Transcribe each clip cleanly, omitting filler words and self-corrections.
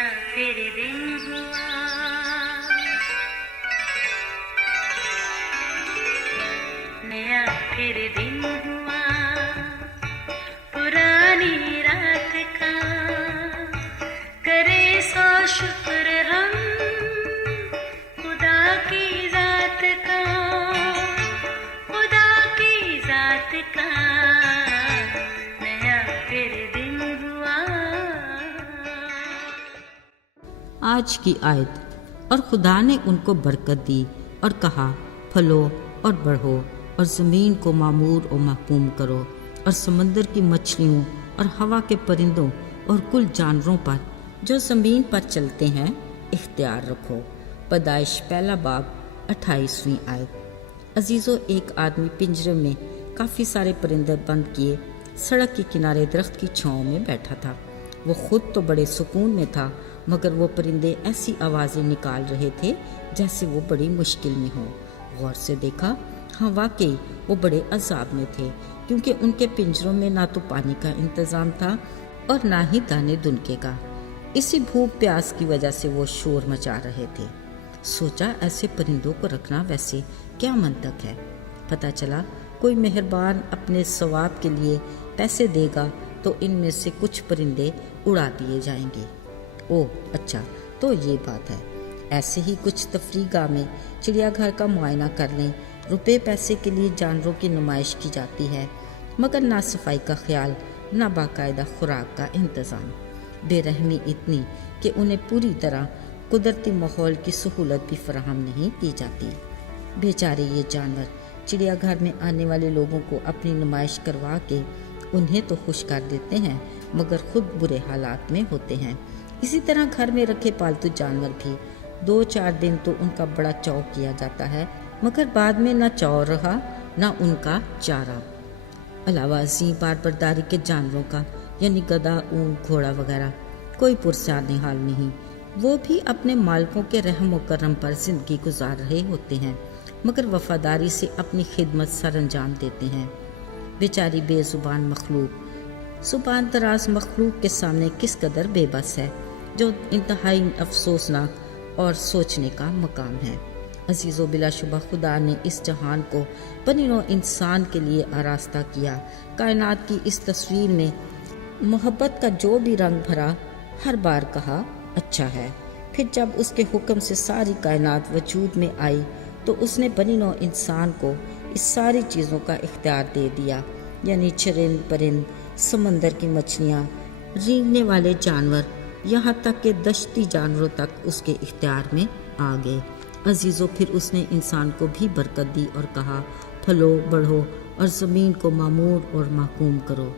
नया फिर दिन हुआ, नया फिर दिन हुआ, पुरानी रात का करे सो शुक्र हम खुदा की जात का, खुदा की जात का नया फिर दिन हुआ। आज की आयत, और खुदा ने उनको बरकत दी और कहा फलो और बढ़ो और ज़मीन को मामूर और महकूम करो और समंदर की मछलियों और हवा के परिंदों और कुल जानवरों पर जो ज़मीन पर चलते हैं इख्तियार रखो। पैदाइश पहला बाब 28वीं आयत। अजीज़ों, एक आदमी पिंजरे में काफ़ी सारे परिंदे बंद किए सड़क के किनारे दरख्त की छांव में बैठा था। वो खुद तो बड़े सुकून में था, मगर वो परिंदे ऐसी आवाज़ें निकाल रहे थे जैसे वो बड़ी मुश्किल में हों। गौर से देखा, हाँ वाकई वो बड़े अजाब में थे, क्योंकि उनके पिंजरों में ना तो पानी का इंतज़ाम था और ना ही दाने दुनके का। इसी भूख प्यास की वजह से वो शोर मचा रहे थे। सोचा ऐसे परिंदों को रखना वैसे क्या मंतक है। पता चला कोई मेहरबान अपने सवाब के लिए पैसे देगा तो इनमें से कुछ परिंदे उड़ा दिए जाएंगे। ओह अच्छा, तो ये बात है। ऐसे ही कुछ तफरीगाह में चिड़ियाघर का मुआयना कर लें। रुपए पैसे के लिए जानवरों की नुमाइश की जाती है, मगर ना सफाई का ख्याल, ना बाकायदा खुराक का इंतज़ाम। बेरहमी इतनी कि उन्हें पूरी तरह कुदरती माहौल की सहूलत भी फराहम नहीं की जाती। बेचारे ये जानवर चिड़ियाघर में आने वाले लोगों को अपनी नुमाइश करवा के उन्हें तो खुश कर देते हैं, मगर खुद बुरे हालात में होते हैं। इसी तरह घर में रखे पालतू जानवर भी 2-4 दिन तो उनका बड़ा चाव किया जाता है, मगर बाद में ना चाव रहा ना उनका चारा। अलावा अजीम बारबरदारी के जानवरों का, यानी गधा, ऊँट, घोड़ा वगैरह, कोई पुरस्कार हाल नहीं। वो भी अपने मालिकों के रहम व करम पर जिंदगी गुजार रहे होते हैं, मगर वफादारी से अपनी खिदमत सर अंजाम देते हैं। बेचारी बेजुबान मखलूक जुबान दराज मखलूक के सामने किस कदर बेबस है, जो इंतहाई अफसोसनाक और सोचने का मकाम है। अजीज़ो, बिलाशुबा खुदा ने इस जहान को बनिनो इंसान के लिए आरास्ता किया। कायनात की इस तस्वीर में मोहब्बत का जो भी रंग भरा, हर बार कहा अच्छा है। फिर जब उसके हुक्म से सारी कायनात वजूद में आई तो उसने बनिनो इंसान को इस सारी चीज़ों का इख्तियार दे दिया, यानी चरिंद परिंद, समंदर की मछलियाँ, रेंगने वाले जानवर, यहाँ तक कि दश्ती जानवरों तक उसके इख्तियार में आ गए। अजीज़ों, फिर उसने इंसान को भी बरकत दी और कहा फलो बढ़ो और ज़मीन को मामूर और महकूम करो।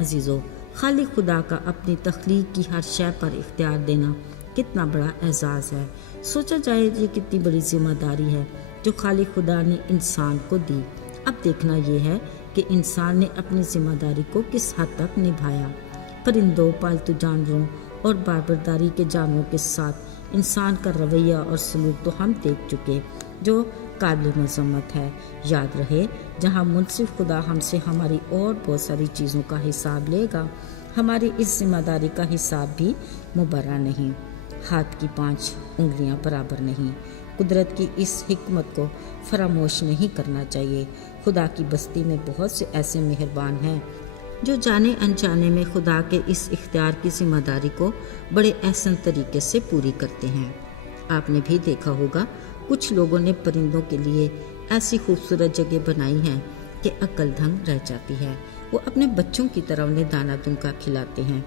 अजीज़ों, खाली खुदा का अपनी तख्लीक की हर शय पर इख्तियार देना कितना बड़ा एजाज़ है। सोचा जाए ये कितनी बड़ी जिम्मेदारी है जो खाली खुदा ने इंसान को दी। अब देखना ये है कि इंसान ने अपनी जिम्मेदारी को किस हद तक निभाया। परिंदों, पालतू जानवरों और बारबरदारी के जानवरों के साथ इंसान का रवैया और सलूक तो हम देख चुके, जो काबिल मज़म्मत है। याद रहे, जहाँ मुनसिफ खुदा हमसे हमारी और बहुत सारी चीज़ों का हिसाब लेगा, हमारी इस जिम्मेदारी का हिसाब भी मुबर्रा नहीं। हाथ की 5 उंगलियां बराबर नहीं। कुदरत की इस हिकमत को फरामोश नहीं करना चाहिए। खुदा की बस्ती में बहुत से ऐसे मेहरबान हैं जो जाने अनजाने में खुदा के इस इख्तियार की जिम्मेदारी को बड़े एहसन तरीके से पूरी करते हैं। आपने भी देखा होगा, कुछ लोगों ने परिंदों के लिए ऐसी खूबसूरत जगह बनाई हैं कि अक्ल दंग रह जाती है। वो अपने बच्चों की तरह उन्हें दाना दुनका खिलाते हैं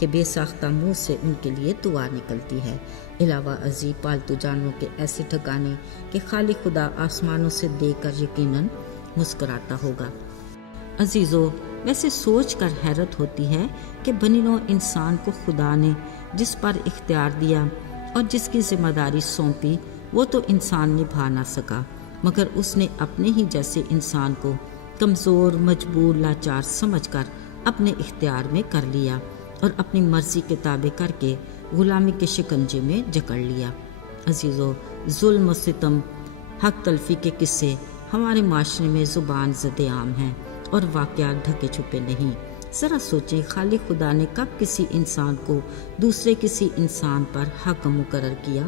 कि बेसाख्ता मुँह से उनके लिए दुआ निकलती है। अलावा अजीब पालतू जानवरों के ऐसे ठिकाने कि खाली खुदा आसमानों से देखकर यकीनन मुस्कुराता होगा। अजीज़ों, वैसे सोच कर हैरत होती है कि बनिनो इंसान को खुदा ने जिस पर इख्तियार दिया और जिसकी जिम्मेदारी सौंपी, वो तो इंसान निभा ना सका, मगर उसने अपने ही जैसे इंसान को कमज़ोर, मजबूर, लाचार समझकर अपने इख्तियार में कर लिया और अपनी मर्जी के ताबे करके गुलामी के शिकंजे में जकड़ लिया। अजीज़ों, जुल्म, सितम, हक तलफी के किस्से हमारे माशरे में ज़ुबान ज़द आम हैं और वाक़यात ढके छुपे नहीं। ذرا سوچیں خالق خدا نے کب کسی انسان کو دوسرے کسی انسان پر حاکم مقرر کیا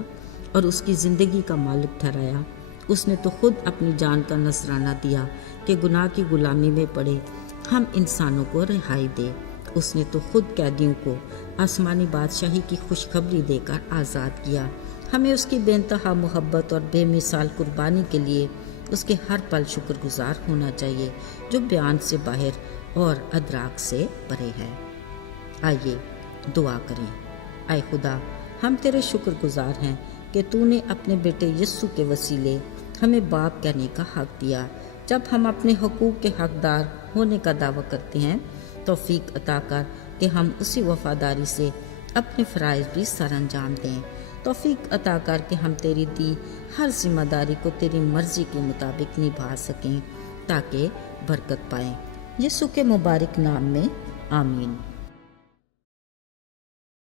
اور اس کی زندگی کا مالک ٹھہرایا؟ اس نے تو خود اپنی جان کا نذرانہ دیا کہ گناہ کی غلامی میں پڑے ہم انسانوں کو رہائی دے۔ اس نے تو خود قیدیوں کو آسمانی بادشاہی کی خوشخبری دے کر آزاد کیا۔ ہمیں اس کی بے انتہا محبت اور بے مثال قربانی کے لیے اس کے ہر پل شکر گزار ہونا چاہیے، جو بیان سے باہر اور ادراک سے پرے ہے۔ آئیے دعا کریں۔ اے خدا، ہم تیرے شکر گزار ہیں کہ تو نے اپنے بیٹے یسوع کے وسیلے ہمیں باپ کہنے کا حق دیا۔ جب ہم اپنے حقوق کے حقدار ہونے کا دعویٰ کرتے ہیں، توفیق عطا کر کہ ہم اسی وفاداری سے اپنے فرائض بھی سر انجام دیں۔ توفیق عطا کر کہ ہم تیری دی ہر ذمہ داری کو تیری مرضی کے مطابق نبھا سکیں تاکہ برکت پائیں۔ یسوع کے مبارک نام میں آمین۔